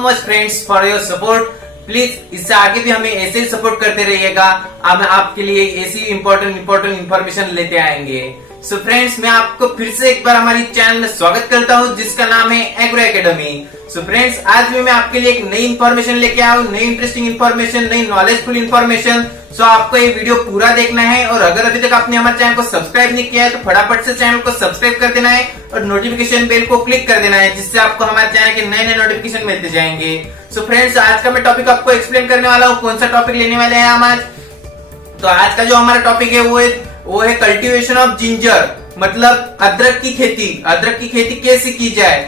Much friends for your support. Please इससे आगे भी हमें ऐसे ही सपोर्ट करते रहिएगा। हम आपके लिए ऐसी इंपॉर्टेंट इन्फॉर्मेशन लेते आएंगे। सो फ्रेंड्स, मैं आपको फिर से एक बार हमारी चैनल में स्वागत करता हूं जिसका नाम है एग्रो एकेडमी। सो फ्रेंड्स, आज भी मैं आपके लिए एक नई इन्फॉर्मेशन लेके आया हूं, नई इंटरेस्टिंग इन्फॉर्मेशन, नई नॉलेजफुल इन्फॉर्मेशन। सो आपको ये वीडियो पूरा देखना है और अगर अभी तक आपने हमारे चैनल को सब्सक्राइब नहीं किया है तो फटाफट से चैनल को सब्सक्राइब कर देना है और नोटिफिकेशन बेल को क्लिक कर देना है, जिससे आपको हमारे चैनल के नए नए नोटिफिकेशन मिलते जाएंगे। सो फ्रेंड्स, आज का मैं टॉपिक आपको एक्सप्लेन करने वाला हूँ। कौन सा टॉपिक लेने वाले हैं हम आज? तो आज का जो हमारा टॉपिक है वो है कल्टीवेशन ऑफ जिंजर, मतलब अदरक की खेती। अदरक की खेती कैसे की जाए।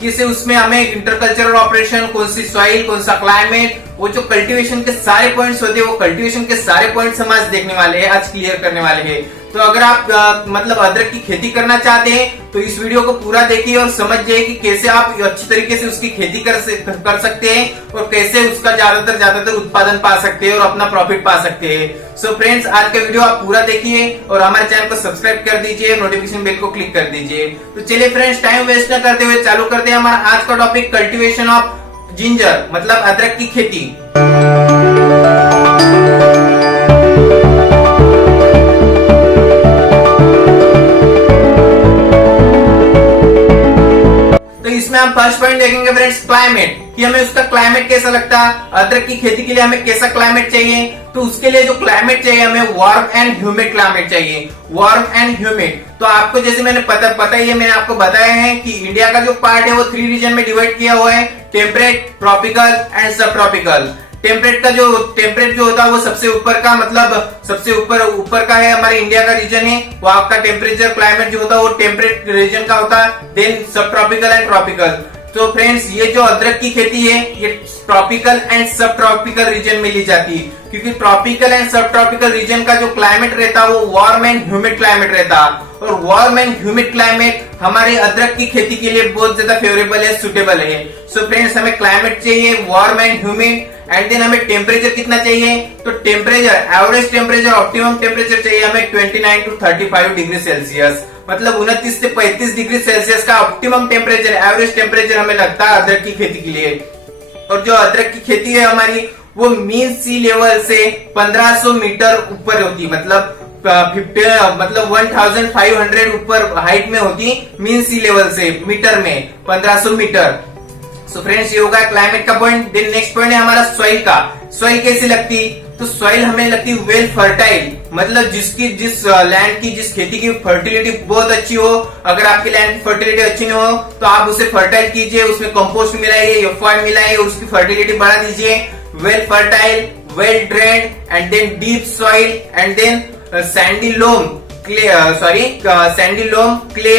किसे उसमें हमें इंटरकल्चरल ऑपरेशन, कौन सी सॉइल, कौन सा क्लाइमेट, वो जो कल्टीवेशन के सारे पॉइंट्स होते हैं, वो कल्टीवेशन के सारे पॉइंट्स हम आज देखने वाले हैं, आज क्लियर करने वाले हैं। तो अगर आप मतलब अदरक की खेती करना चाहते हैं तो इस वीडियो को पूरा देखिए और समझ जाइए कि कैसे आप अच्छी तरीके से उसकी खेती कर सकते हैं और कैसे उसका ज्यादातर उत्पादन पा सकते हैं और अपना प्रॉफिट पा सकते हैं। सो फ्रेंड्स, आज का वीडियो आप पूरा देखिए और हमारे चैनल को सब्सक्राइब कर दीजिए, नोटिफिकेशन बेल को क्लिक कर दीजिए। तो चलिए फ्रेंड्स, टाइम वेस्ट न करते हुए चालू करते हैं हमारा आज का टॉपिक, कल्टीवेशन ऑफ जिंजर, मतलब अदरक की खेती। इसमें हम फर्स्ट पॉइंट देखेंगे फ्रेंड्स, क्लाइमेट, कि हमें उसका क्लाइमेट कैसा लगता है। अदरक की खेती के लिए हमें कैसा क्लाइमेट चाहिए? तो उसके लिए जो क्लाइमेट चाहिए हमें वार्म एंड ह्यूमिड क्लाइमेट चाहिए। वार्म एंड ह्यूमिड, तो आपको जैसे मैंने पता ही है, मैंने आपको बताया है कि इंडिया का जो पार्ट है वो 3 रीजन में डिवाइड किया हुआ है, टेम्परेट, ट्रॉपिकल एंड सब ट्रॉपिकल। टेम्परेट जो होता है वो सबसे ऊपर का, मतलब सबसे ऊपर का है, हमारे इंडिया का रीजन है, वो आपका टेम्परेचर क्लाइमेट जो होता है वो टेम्परेट रीजन का होता है। देन सब ट्रॉपिकल एंड ट्रॉपिकल। तो फ्रेंड्स, ये जो अदरक की खेती है ये ट्रॉपिकल एंड सब ट्रॉपिकल रीजन में ली जाती है, क्योंकि ट्रॉपिकल एंड सब ट्रॉपिकल रीजन का जो क्लाइमेट रहता है वो वार्म एंड ह्यूमिड क्लाइमेट रहता है, और वार्म एंड ह्यूमिड क्लाइमेट हमारे अदरक की खेती के लिए बहुत ज्यादा फेवरेबल है, सुटेबल है। सो फ्रेंड्स, हमें क्लाइमेट चाहिए warm and humid, and then हमें टेम्परेचर कितना चाहिए? तो temperature, average temperature, optimum temperature चाहिए हमें 29 to 35 डिग्री सेल्सियस, मतलब 29 से 35 डिग्री सेल्सियस का ऑप्टिमम टेम्परेचर, एवरेज टेम्परेचर हमें लगता है अदरक की खेती के लिए। और जो अदरक की खेती है हमारी वो मीन सी लेवल से 1500 मीटर ऊपर होती, मतलब 1500 ऊपर हाइट में होती, मीन सी लेवल से मीटर में 1500 मीटर। सो फ्रेंड्स, ये होगा क्लाइमेट का पॉइंट। देन नेक्स्ट पॉइंट है हमारा सॉइल का। सॉइल कैसी लगती? तो सॉइल हमें लगती वेल फर्टाइल, मतलब जिस लैंड की, जिस खेती की फर्टिलिटी बहुत अच्छी हो। अगर आपकी लैंड की फर्टिलिटी अच्छी नहीं हो तो आप उसे फर्टाइल कीजिए, उसमें कंपोस्ट मिलाइए, एफआई मिलाइए, उसकी फर्टिलिटी बढ़ा दीजिए। Well fertile, well drained, and then deep soil, and then sandy loam, clay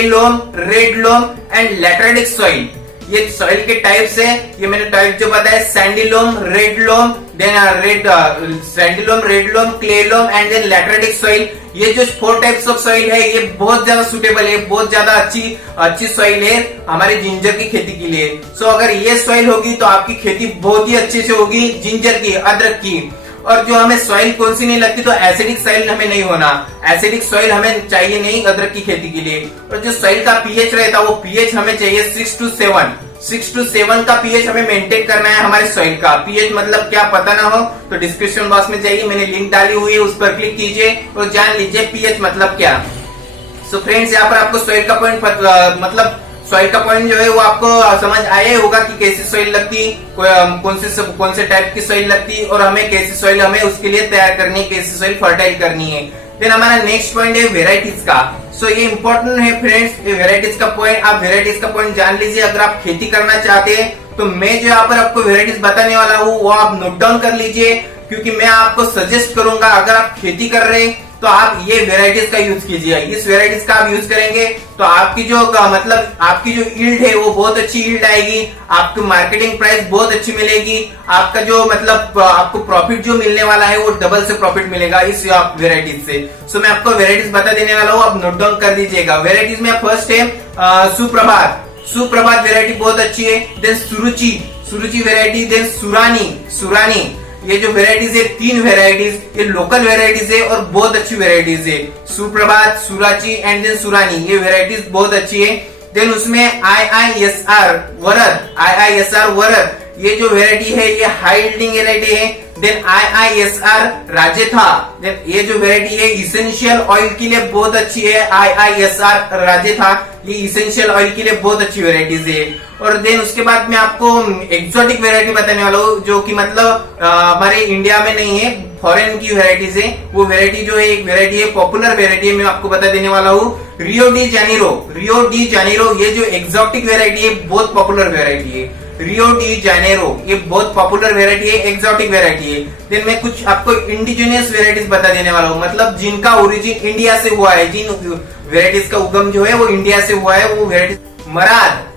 loam, red loam and lateritic soil. ये सॉइल के टाइप्स है, ये मैंने टाइप जो बताया, sandy loam, red loam, then sandy loam, red loam, clay loam and then lateritic soil. ये जो 4 types of soil है ये बहुत ज्यादा सुटेबल है, बहुत ज्यादा अच्छी सॉइल है हमारे जिंजर की खेती के लिए। सो अगर ये सॉइल होगी तो आपकी खेती बहुत ही अच्छे से होगी जिंजर की, अदरक की। और जो हमें सॉइल कौन सी नहीं लगती, तो एसिडिक सॉइल हमें नहीं होना, एसिडिक सॉइल हमें चाहिए नहीं अदरक की खेती के लिए। और जो सॉइल का पीएच रहता है वो पीएच हमें चाहिए 6 to 7 का पीएच हमें मेंटेन करना है हमारे सॉइल का। पीएच मतलब क्या पता ना हो तो डिस्क्रिप्शन बॉक्स में जाइए, मैंने लिंक डाली हुई है, उस पर क्लिक कीजिए और जान लीजिए पीएच मतलब क्या। सो फ्रेंड्स, यहाँ पर आपको सॉइल का पॉइंट, मतलब सॉइल का पॉइंट जो है वो आपको समझ आया होगा कि कैसी सॉइल लगती, कौन से टाइप की सॉइल लगती और हमें कैसी सॉइल हमें उसके लिए तैयार करनी है, कैसी सॉइल फर्टाइल करनी है। देन हमारा नेक्स्ट पॉइंट है वेराइटीज का। सो ये इंपॉर्टेंट है फ्रेंड्स, ये वेराइटीज का पॉइंट। आप वेराइटीज का पॉइंट जान लीजिए अगर आप खेती करना चाहते हैं तो मैं जो यहाँ पर आपको वेराइटीज बताने वाला हूँ वो आप नोट डाउन कर लीजिए, क्योंकि मैं आपको सजेस्ट करूंगा अगर आप खेती कर रहे हैं तो आप ये वेराइटीज का यूज कीजिए। इस वेराइटीज का आप यूज करेंगे तो आपकी जो मतलब आपकी जो यील्ड है वो बहुत अच्छी यील्ड आएगी, आपको मार्केटिंग प्राइस बहुत अच्छी मिलेगी, आपका जो मतलब आपको प्रॉफिट जो मिलने वाला है वो डबल से प्रॉफिट मिलेगा इस वेराइटीज से। सो मैं आपको वेराइटीज बता देने वाला हूँ, आप नोट डाउन कर दीजिएगा। वेराइटीज में फर्स्ट है सुप्रभात वेराइटी बहुत अच्छी है। देन सुरुचि वेराइटी, देन सुरानी, ये जो वेराइटीज है 3 वेराइटीज, ये लोकल वेराइटीज है और बहुत अच्छी वेराइटीज है। सुप्रभात, सुराची एंड देन सुरानी, ये वेराइटीज बहुत अच्छी है। देन उसमें IISR वरद, ये जो वेराइटी है ये हाई यील्डिंग वेराइटी है। देन IISR राजेथा, देन ये जो वेराइटी है इसेंशियल ऑयल के लिए बहुत अच्छी है। IISR राजेथा, ये इसेंशियल ऑयल के लिए बहुत अच्छी वेराइटीज है। और देन उसके बाद मैं आपको एक्सोटिक वेराइटी बताने वाला हूँ, जो कि मतलब हमारे इंडिया में नहीं है, फॉरेन की वेराइटीज है। वो वेराइटी जो है एक वेराइटी है, पॉपुलर वेराइटी है, मैं आपको बता देने वाला हूँ। रियो डी जानेरो, ये जो एक्सोटिक वेराइटी है बहुत पॉपुलर वेराइटी है। रियो डी जानेरो ये बहुत पॉपुलर वेराइटी है, एक्सोटिक वेराइटी है। देन मैं कुछ आपको इंडिजिनियस वेराइटीज बता देने वाला हूँ, मतलब जिनका ओरिजिन इंडिया से हुआ है, जिन वेराइटीज का उगम जो है वो इंडिया से हुआ है। वो वेराइटीज मराद,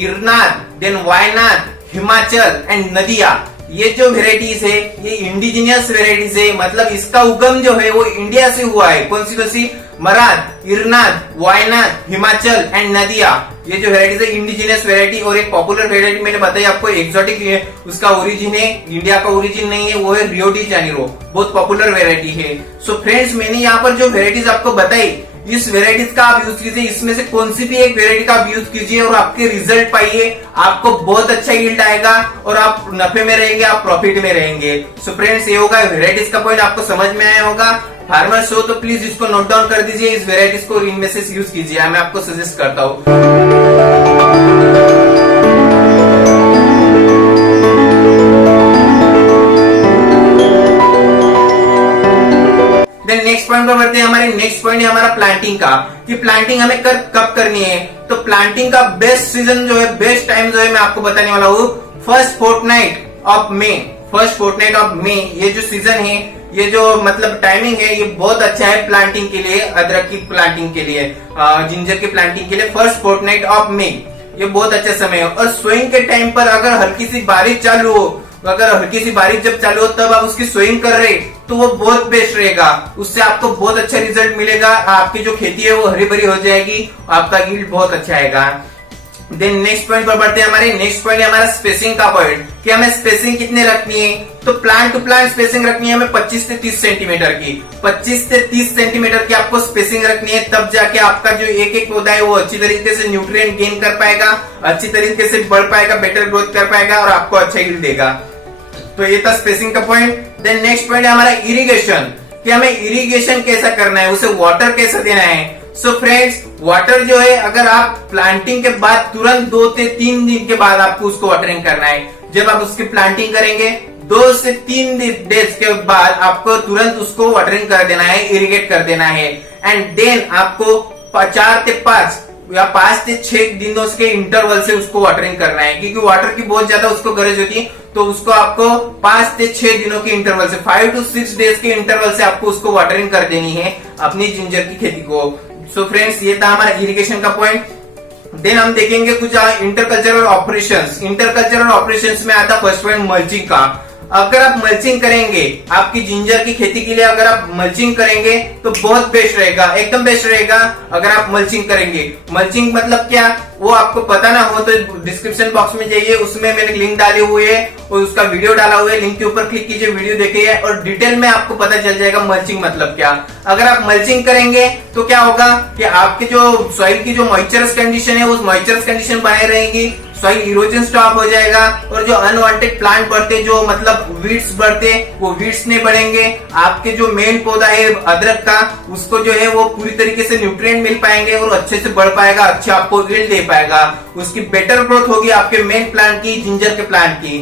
इरनाद, देन वायनाड, हिमाचल एंड नदिया, ये जो वेराइटीज है ये इंडिजिनियस वेराइटीज है, मतलब इसका उगम जो है वो इंडिया से हुआ है। कौन सी? मराद, इरनाद, वायनाड, हिमाचल एंड नदिया, ये जो वेराइटीज है इंडिजिनियस वेराइटी। और एक पॉपुलर वेराइटी मैंने बताई आपको एक्सोटिक, उसका ओरिजिन है इंडिया का ओरिजिन नहीं है, वो है रियो डी जानेरो, बहुत पॉपुलर वेराइटी है। सो फ्रेंड्स, मैंने यहाँ पर जो वेराइटीज आपको बताई, इस वेराइटीज का आप यूज कीजिए, इसमें से कौन सी भी एक वेराइटी का आप यूज कीजिए और आपके रिजल्ट पाइए, आपको बहुत अच्छा यील्ड आएगा और आप नफे में रहेंगे, आप प्रॉफिट में रहेंगे। सो फ्रेंड्स, ये होगा वेराइटीज का पॉइंट, आपको समझ में आया होगा। फार्मर्स हो तो प्लीज इसको नोट डाउन कर दीजिए, इस वेराइटीज को इनमें से यूज कीजिए, मैं आपको सजेस्ट करता हूँ। नेक्स्ट पॉइंट पर बढ़ते हैं। हमारे नेक्स्ट पॉइंट है हमारा प्लांटिंग का, कि प्लांटिंग हमें कब करनी है। तो प्लांटिंग का बेस्ट सीजन जो है, बेस्ट टाइम जो है, मैं आपको बताने वाला हूँ फर्स्ट फोर्टनाइट ऑफ मे। ये जो सीजन है, ये जो मतलब टाइमिंग है, ये बहुत अच्छा है प्लांटिंग के लिए, अदरक की प्लांटिंग के लिए, जिंजर की प्लांटिंग के लिए। फर्स्ट फोर्टनाइट ऑफ मे ये बहुत अच्छा समय है। और सोइंग के टाइम पर अगर हल्की सी बारिश चालू हो, जब चालू हो तब आप उसकी सोइंग कर रहे तो वो बहुत बेस्ट रहेगा, उससे आपको बहुत अच्छा रिजल्ट मिलेगा। आपकी जो खेती है वो हरी भरी हो जाएगी, आपका यील्ड बहुत अच्छा आएगा। देन नेक्स्ट पॉइंट पर बढ़ते हैं। हमारे नेक्स्ट पॉइंट है हमारा स्पेसिंग का पॉइंट, कि हमें स्पेसिंग कितने रखनी है। तो प्लांट टू प्लांट स्पेसिंग रखनी है हमें 25 से 30 सेंटीमीटर की, 25 से 30 सेंटीमीटर की आपको स्पेसिंग रखनी है, तब जाके आपका जो एक एक पौधा है वो अच्छी तरीके से न्यूट्रिएंट गेन कर पाएगा, अच्छी तरीके से बढ़ पाएगा, बेटर ग्रोथ कर पाएगा और आपको अच्छा यील्ड देगा। तो ये था स्पेसिंग का पॉइंट। देन नेक्स्ट पॉइंट है हमारा इरिगेशन, कि हमें इरिगेशन कैसा करना है, उसे वाटर कैसे देना है। सो फ्रेंड्स, वाटर जो है अगर आप प्लांटिंग के बाद तुरंत 2 से 3 दिन के बाद आपको उसको वाटरिंग करना है। जब आप उसकी प्लांटिंग करेंगे 2 से 3 डेज के बाद आपको तुरंत उसको वाटरिंग कर देना है, इरिगेट कर देना है। एंड देन आपको 4 से 5 या 5 से 6 दिनों के इंटरवल से उसको वाटरिंग करना है, क्योंकि वाटर की बहुत ज्यादा उसको गरज होती है। तो उसको आपको 5 से 6 दिनों के इंटरवल से, 5 to 6 डेज के इंटरवल से आपको उसको वाटरिंग कर देनी है अपनी जिंजर की खेती को। सो फ्रेंड्स, ये था हमारा इरिगेशन का पॉइंट। देन हम देखेंगे कुछ इंटरकल्चरल ऑपरेशंस में आता फर्स्ट पॉइंट मल्चिंग का। अगर आप मल्चिंग करेंगे, आपकी जिंजर की खेती के लिए अगर आप मल्चिंग करेंगे तो बहुत बेस्ट रहेगा, एकदम बेस्ट रहेगा अगर आप मल्चिंग करेंगे। मल्चिंग मतलब क्या, वो आपको पता ना हो तो डिस्क्रिप्शन बॉक्स में जाइए, उसमें मैंने लिंक डाले हुए है और उसका वीडियो डाला हुआ है, लिंक के ऊपर क्लिक कीजिए, वीडियो देखिए और डिटेल में आपको पता चल जाएगा मल्चिंग मतलब क्या। अगर आप मल्चिंग करेंगे तो क्या होगा कि आपके जो सॉइल की जो मॉइस्चरस कंडीशन है, उस मॉइस्चरस कंडीशन बने रहेंगी, सॉइल इरोजन स्टॉप हो जाएगा और जो अनवांटेड प्लांट बढ़ते, जो मतलब वीड्स बढ़ते, वो वीड्स नहीं बढ़ेंगे। आपके जो मेन पौधा है अदरक का, उसको जो है वो पूरी तरीके से न्यूट्रिएंट मिल पाएंगे और अच्छे से बढ़ पाएगा, अच्छे आपको यील्ड दे पाएगा, उसकी बेटर ग्रोथ होगी आपके मेन प्लांट की, जिंजर के प्लांट की।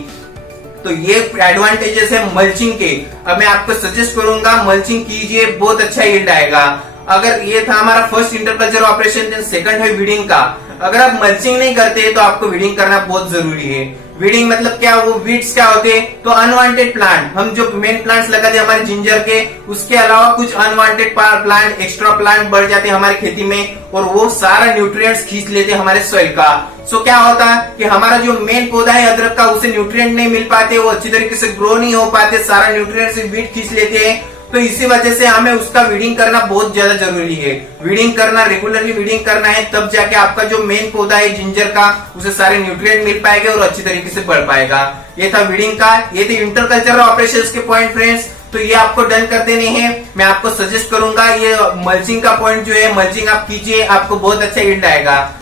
तो ये एडवांटेजेस है मल्चिंग के। अब मैं आपको सजेस्ट करूंगा मल्चिंग कीजिए, बहुत अच्छा यील्ड आएगा। अगर ये था हमारा फर्स्ट इंटरकल्चर ऑपरेशन। सेकंड है वीडिंग का। अगर आप मल्चिंग नहीं करते तो आपको वीडिंग करना बहुत जरूरी है। वीडिंग मतलब क्या, वो वीड्स क्या होते हैं, तो अनवांटेड प्लांट, हम जो मेन प्लांट्स लगाते हैं हमारे जिंजर के, उसके अलावा कुछ अनवांटेड प्लांट, एक्स्ट्रा प्लांट बढ़ जाते हैं हमारी खेती में और वो सारा न्यूट्रिएंट्स खींच लेते हैं हमारे सॉइल का। सो क्या होता है कि हमारा जो मेन पौधा है अदरक का, उसे न्यूट्रिएंट नहीं मिल पाते, वो अच्छी तरीके से ग्रो नहीं हो पाते, सारा न्यूट्रिएंट्स वीड खींच लेते हैं तो इसी वजह से हमें उसका वीडिंग करना बहुत ज्यादा जरूरी है। वीडिंग करना, रेगुलरली वीडिंग करना है, तब जाके आपका जो मेन पौधा है जिंजर का, उसे सारे न्यूट्रिएंट मिल पाएंगे और अच्छी तरीके से बढ़ पाएगा। ये था वीडिंग का, ये थे इंटरकल्चरल ऑपरेशंस के पॉइंट फ्रेंड्स। तो ये आपको डन कर देने हैं। मैं आपको सजेस्ट करूंगा ये मल्चिंग का पॉइंट जो है, मल्चिंग आप कीजिए, आपको बहुत अच्छा यील्ड आएगा।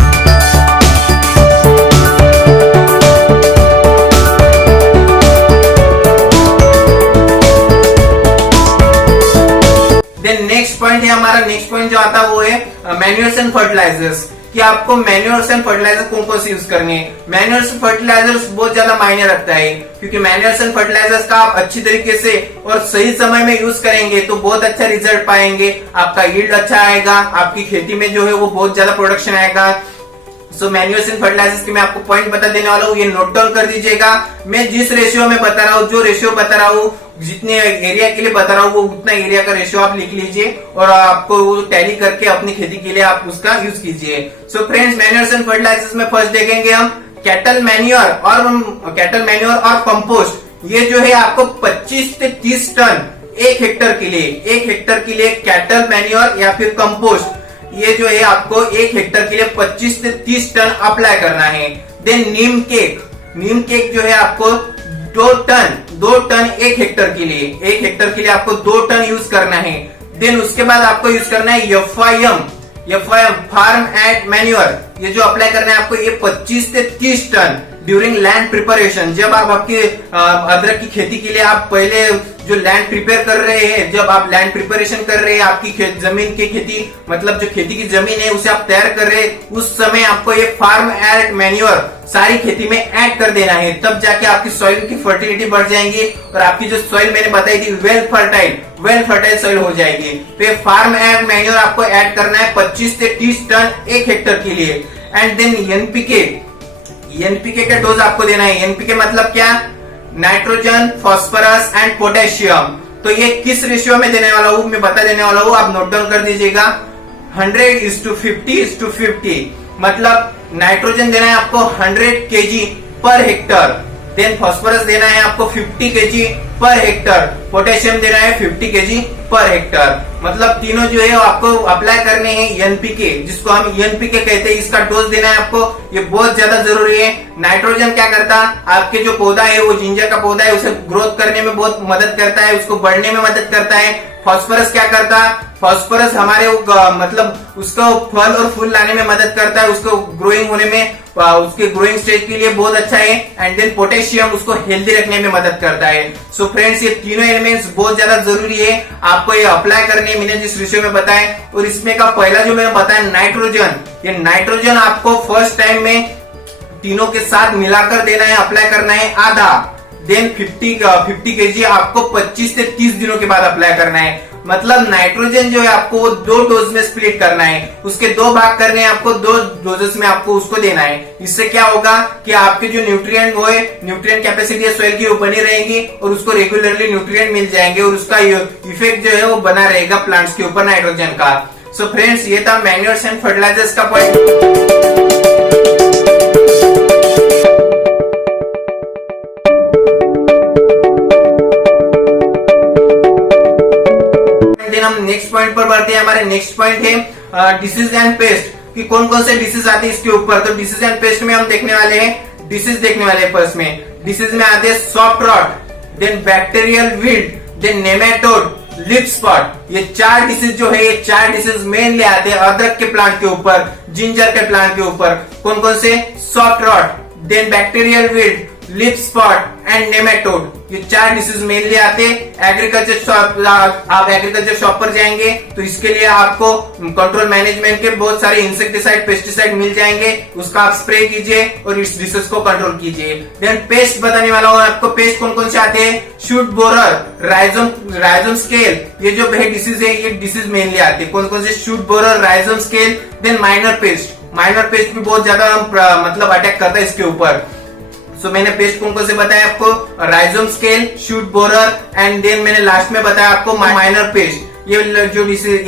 नेक्स्ट पॉइंट है हमारा, नेक्स्ट पॉइंट जो आता है वो है मैन्यूर्स एंड फर्टिलाइजर्स, कि आपको मैन्यूर्स एंड फर्टिलाइजर कौन कौन से यूज करने हैं। मैन्यूर्स फर्टिलाइजर्स बहुत ज्यादा मायने रखता है, क्योंकि मैन्यूर्स एंड फर्टिलाइजर्स का आप अच्छी तरीके से और सही समय में यूज करेंगे तो बहुत अच्छा रिजल्ट पाएंगे, आपका यील्ड अच्छा आएगा, आपकी खेती में जो है वो बहुत ज्यादा प्रोडक्शन आएगा। सो मैन्यूर्स एंड फर्टिलाइजर्स की मैं आपको पॉइंट बता देने वाला हूँ, ये नोट डाउन कर दीजिएगा। मैं जिस रेशियो में बता रहा हूँ, जो रेशियो बता रहा हूँ, जितने एरिया के लिए बता रहा हूँ, वो उतना एरिया का रेशियो आप लिख लीजिए और आपको वो टैली करके अपनी खेती के लिए आप उसका यूज कीजिए। So friends, manures and fertilizers में फर्स्ट देखेंगे हम कैटल मैन्योर और कंपोस्ट। ये जो है आपको 25 से 30 टन एक हेक्टर के लिए कैटल मैन्योर या फिर कंपोस्ट, ये जो है आपको एक हेक्टर के लिए 25 से 30 टन अप्लाई करना है। देन नीम केक जो है आपको 2 टन एक हेक्टर के लिए आपको 2 टन यूज करना है। देन उसके बाद आपको यूज करना है एफआईएम फार्म एंड मैन्योर, ये जो अप्लाई करना है आपको, ये 25 से 30 टन ड्यूरिंग लैंड प्रिपरेशन। जब आप आपकी अदरक की खेती के लिए आप पहले जो लैंड प्रिपेयर कर रहे हैं, जब आप लैंड प्रिपरेशन कर रहे हैं, आपकी जमीन की खेती मतलब जो खेती की जमीन है उसे आप तैयार कर रहे हैं, उस समय आपको ये फार्म एंड मैन्योर सारी खेती में ऐड कर देना है। तब जाके आपकी सॉइल की फर्टिलिटी बढ़ जाएंगी और आपकी जो सॉइल मैंने बताई थी वेल फर्टाइल सॉइल हो जाएगी। तो ये फार्म एंड मैन्योर आपको ऐड करना है 25 से 30 टन एक हेक्टर के लिए। एंड देन एनपीके का डोज आपको देना है। एनपीके मतलब क्या? Nitrogen, phosphorus and potassium. तो ये किस रेशियो में देने वाला हूँ मैं बता देने वाला हूँ, आप नोट डाउन कर दीजिएगा। 100:50:50, मतलब नाइट्रोजन देना है आपको 100 kg per hectare, then phosphorus देना है आपको 50 kg पर हेक्टर, पोटेशियम देना है 50 kg पर हेक्टर। मतलब तीनों जो है आपको अप्लाई करने हैं एनपीके, जिसको हम एनपीके कहते हैं। इसका डोज देना है आपको, ये बहुत ज्यादा जरूरी है। नाइट्रोजन क्या करता, आपके जो पौधा है वो जिंजर का पौधा है, उसे ग्रोथ करने में बहुत मदद करता है, उसको बढ़ने में मदद करता है। फास्फोरस क्या करता, फास्फोरस हमारे मतलब उसको फल और फूल लाने में मदद करता है, उसको ग्रोइंग होने में, उसके ग्रोइंग स्टेज के लिए बहुत अच्छा है। एंड देन पोटेशियम उसको हेल्दी रखने में मदद करता है। सो फ्रेंड्स, ये तीनों एलिमेंट्स बहुत ज्यादा जरूरी है, आपको ये अप्लाई करने मैंने जिस रेशियो में बताया। और इसमें का पहला जो मैंने बताया नाइट्रोजन, ये नाइट्रोजन आपको फर्स्ट टाइम में तीनों के साथ मिलाकर देना है, अप्लाई करना है आधा। देन 50 kg आपको 25 से 30 दिनों के बाद अप्लाई करना है। मतलब नाइट्रोजन जो है आपको वो 2 डोज में स्प्लिट करना है, उसके 2 भाग करने हैं आपको, 2 डोजेस में आपको उसको देना है। इससे क्या होगा कि आपके जो न्यूट्रिएंट कैपेसिटी है सॉइल की वो बनी रहेगी और उसको रेगुलरली न्यूट्रिएंट मिल जाएंगे और उसका इफेक्ट जो है वो बना रहेगा प्लांट्स के ऊपर नाइट्रोजन का। सो फ्रेंड्स, ये था मैन्योर्स एंड फर्टिलाइजर्स का पॉइंट। हम नेक्स्ट पॉइंट पर बढ़ते हैं। हमारे नेक्स्ट पॉइंट है डिसीज एंड पेस्ट, कि कौन कौन से डिसीज आते हैं इसके ऊपर। तो डिसीज एंड पेस्ट में हम देखने वाले हैं, डिसीज देखने वाले हैं। फर्स्ट में डिसीज में आते हैं soft rot, then bacterial wilt, then nematode, leaf spot. ये 4 डिसीज जो है, ये 4 डिसीज मेनली आते हैं अदरक के प्लांट के ऊपर, जिंजर के प्लांट के ऊपर। कौन कौन से? Soft rot, then bacterial wilt, leaf spot and nematode. ये 4 डिसीज मेनली आते हैं। एग्रीकल्चर शॉप, आप एग्रीकल्चर शॉप पर जाएंगे तो इसके लिए आपको कंट्रोल मैनेजमेंट के बहुत सारे इंसेक्टिसाइड, पेस्टिसाइड मिल जाएंगे, उसका आप स्प्रे कीजिए और इस डिसीज को कंट्रोल कीजिए। देन पेस्ट बताने वाला हूँ आपको। पेस्ट कौन कौन से आते हैं? शूट बोरर, राइजोम स्केल, ये जो डिसीज है ये डिसीज मेनली आते हैं। कौन कौन से? Shoot borer, rhizome scale, then minor pest भी बहुत ज्यादा मतलब अटैक करता है इसके ऊपर। सो मैंने पेस्ट कौन कौन से बताया आपको? Rhizome scale, shoot borer and then मैंने लास्ट में बताया आपको माइनर पेस्ट। ये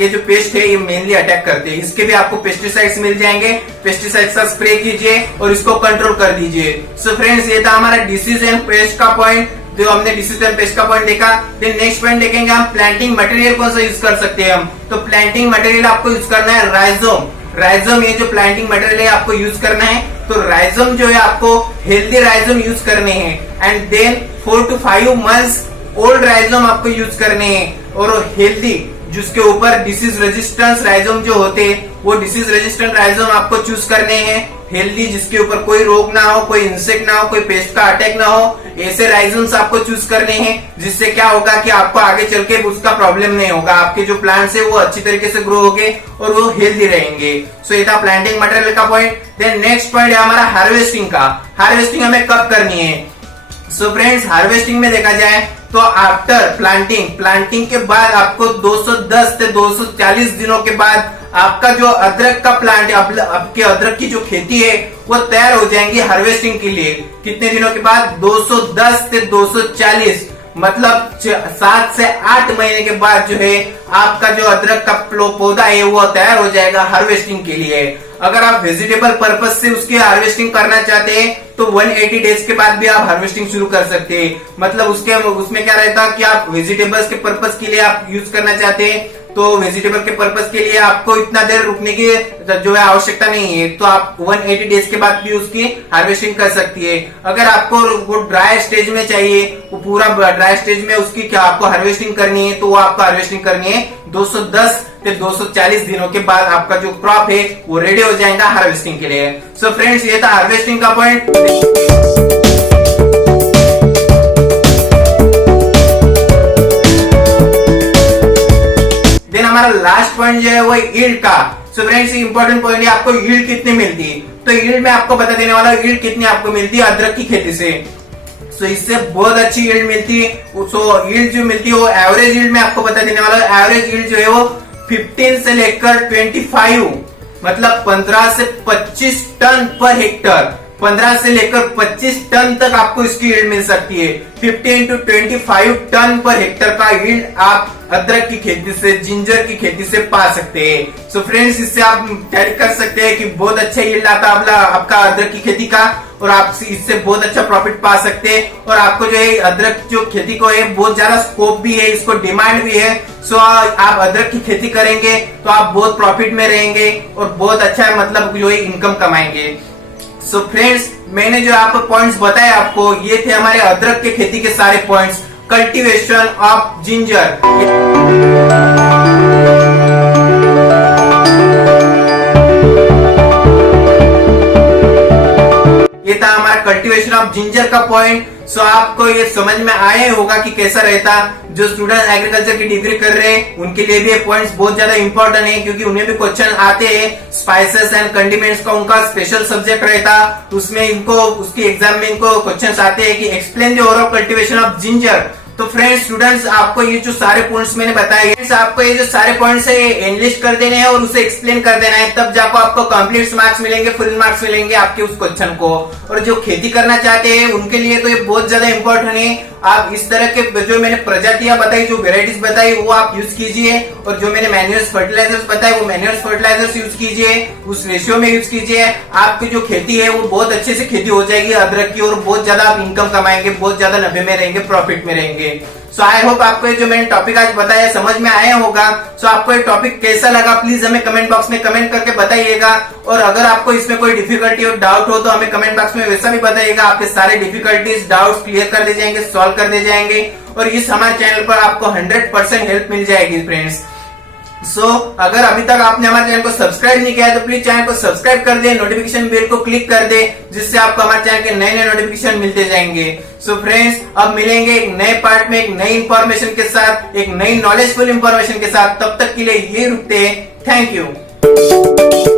जो पेस्ट है ये मेनली अटैक करते हैं। इसके भी आपको पेस्टिसाइड्स मिल जाएंगे, पेस्टिसाइड्स का स्प्रे कीजिए और इसको कंट्रोल कर दीजिए। सो फ्रेंड्स, ये था हमारा डिसीज एंड पेस्ट का पॉइंट। जो हमने डिसीज एंड पेस्ट का पॉइंट देखा। देन नेक्स्ट पॉइंट देखेंगे हम प्लांटिंग मटेरियल कौन सा यूज कर सकते हैं हम। तो प्लांटिंग मटेरियल आपको यूज करना है राइजोम। राइजोम ये जो प्लांटिंग मटेरियल है आपको यूज करना है। तो राइजोम जो है आपको हेल्दी राइजोम यूज करने हैं and then 4 to 5 months old rhizome आपको यूज करने हैं और हेल्दी जिसके ऊपर डिसीज रेजिस्टेंस राइजोम जो होते हैं वो डिसीज रेजिस्टेंट राइजोम आपको चूज करने हैं। हेल्दी जिसके ऊपर कोई रोग ना हो, कोई इंसेक्ट ना हो, कोई पेस्ट का अटैक ना हो, ऐसे राइजोम्स आपको चूज करने हैं। जिससे क्या होगा कि आपको आगे चल के उसका प्रॉब्लम नहीं होगा, आपके जो प्लांट्स है वो अच्छी तरीके से ग्रो होंगे और वो हेल्दी रहेंगे। सो ये था प्लांटिंग मटेरियल का पॉइंट। देन नेक्स्ट पॉइंट है हमारा हार्वेस्टिंग का। हार्वेस्टिंग हमें कब करनी है। सो फ्रेंड्स हार्वेस्टिंग में देखा जाए तो आफ्टर प्लांटिंग के बाद आपको 210 से 240 दिनों के बाद आपका जो अदरक का प्लांट है, आपके अदरक की जो खेती है वो तैयार हो जाएंगी हार्वेस्टिंग के लिए। कितने दिनों के बाद 210 से 240 मतलब 7 से 8 महीने के बाद जो है आपका जो अदरक का पौधा है वो तैयार हो जाएगा हार्वेस्टिंग के लिए। अगर आप वेजिटेबल पर्पज से उसकी हार्वेस्टिंग करना चाहते हैं तो 180 डेज के बाद भी आप हार्वेस्टिंग शुरू कर सकते हैं। मतलब उसमें क्या रहता है कि आप वेजिटेबल्स के पर्पज के लिए आप यूज करना चाहते हैं तो वेजिटेबल के पर्पज के लिए आपको इतना देर रुकने की जो है आवश्यकता नहीं है। तो आप 180 डेज के बाद भी उसकी हार्वेस्टिंग कर सकती है। अगर आपको वो ड्राई स्टेज में चाहिए, वो पूरा ड्राई स्टेज में उसकी क्या आपको हार्वेस्टिंग करनी है तो वो आपको हार्वेस्टिंग करनी है 210 से 240 दिनों के बाद आपका जो क्रॉप है वो रेडी हो जाएगा हार्वेस्टिंग के लिए। सो फ्रेंड्स ये था हार्वेस्टिंग का पॉइंट। हमारा लास्ट पॉइंट जो है वो यील्ड का। सो फ्रेंड्स इंपॉर्टेंट पॉइंट है आपको यील्ड कितनी मिलती है। तो यील्ड में आपको बता देने वाला यील्ड कितनी आपको मिलती है अदरक की खेती से। सो इससे बहुत अच्छी यील्ड मिलती है। सो यील्ड जो मिलती है वो एवरेज यील्ड में आपको बता देने वाला एवरेज यील्ड जो है वो 15 से लेकर 25 मतलब 15 से 25 टन पर हेक्टर, 15 से लेकर 25 टन तक आपको इसकी यील्ड मिल सकती है। 15 to 25 टन पर हेक्टर का यील्ड आप अदरक की खेती से, जिंजर की खेती से पा सकते हैं। सो फ्रेंड्स इससे आप तैयारी कर सकते हैं कि बहुत अच्छा यील्ड आता है आपका अदरक की खेती का और आप इससे बहुत अच्छा प्रॉफिट पा सकते हैं। और आपको जो है अदरक जो खेती को है बहुत ज्यादा स्कोप भी है, इसको डिमांड भी है। सो आप अदरक की खेती करेंगे तो आप बहुत प्रॉफिट में रहेंगे और बहुत अच्छा मतलब जो है इनकम कमाएंगे। सो फ्रेंड्स मैंने जो आप पॉइंट्स बताए आपको ये थे हमारे अदरक के खेती के सारे पॉइंट्स। कल्टीवेशन ऑफ जिंजर, ये था हमारा कल्टीवेशन ऑफ जिंजर का पॉइंट। सो आपको ये समझ में आया होगा कि कैसा रहता। जो स्टूडेंट एग्रीकल्चर की डिग्री कर रहे हैं उनके लिए भी ये पॉइंट्स बहुत ज्यादा इंपॉर्टेंट है क्योंकि उन्हें भी क्वेश्चन आते हैं। स्पाइसेस एंड कंडीमेंट्स का उनका स्पेशल सब्जेक्ट रहता, उसमें इनको उसकी एग्जाम में इनको क्वेश्चन आते हैं कि explain the overall cultivation of ginger. तो फ्रेंड्स स्टूडेंट्स आपको ये जो सारे पॉइंट्स मैंने बताए, आपको ये जो सारे पॉइंट्स है एनलिस्ट कर देने हैं और उसे एक्सप्लेन कर देना है, तब जाकर आपको कंप्लीट मार्क्स मिलेंगे, फुल मार्क्स मिलेंगे आपके उस क्वेश्चन को। और जो खेती करना चाहते हैं उनके लिए तो ये बहुत ज्यादा इंपॉर्टेंट है। आप इस तरह के जो मैंने प्रजातियां बताई, जो वेराइटीज बताई वो आप यूज कीजिए और जो मैंने मैन्यूअल फर्टिलाइजर्स बताए वो मैन्यूअल फर्टिलाइजर्स यूज कीजिए, उस रेशियो में यूज कीजिए। आपकी जो खेती है वो बहुत अच्छे से खेती हो जाएगी अदरक की और बहुत ज्यादा आप इनकम कमाएंगे, बहुत ज्यादा नफे में रहेंगे, प्रॉफिट में रहेंगे। सो आई होप आपको ये जो मैंने टॉपिक आज बताया समझ में आया होगा। सो आपको ये टॉपिक कैसा लगा प्लीज हमें कमेंट बॉक्स में कमेंट करके बताइएगा। और अगर आपको इसमें कोई डिफिकल्टी और डाउट हो तो हमें कमेंट बॉक्स में वैसा भी बताइएगा। आपके सारे डिफिकल्टीज डाउट्स क्लियर कर दिए जाएंगे, सॉल्व कर दिए जाएंगे और इस हमारे चैनल पर आपको 100% हेल्प मिल जाएगी फ्रेंड्स। सो अगर अभी तक आपने हमारे चैनल को सब्सक्राइब नहीं किया है तो प्लीज चैनल को सब्सक्राइब कर दे, नोटिफिकेशन बेल को क्लिक कर दे जिससे आपको हमारे चैनल के नए नए नोटिफिकेशन मिलते जाएंगे। सो फ्रेंड्स अब मिलेंगे एक नए पार्ट में एक नई इंफॉर्मेशन के साथ, एक नई नॉलेजफुल इंफॉर्मेशन के साथ। तब तक के लिए ये रुकते हैं। Thank you.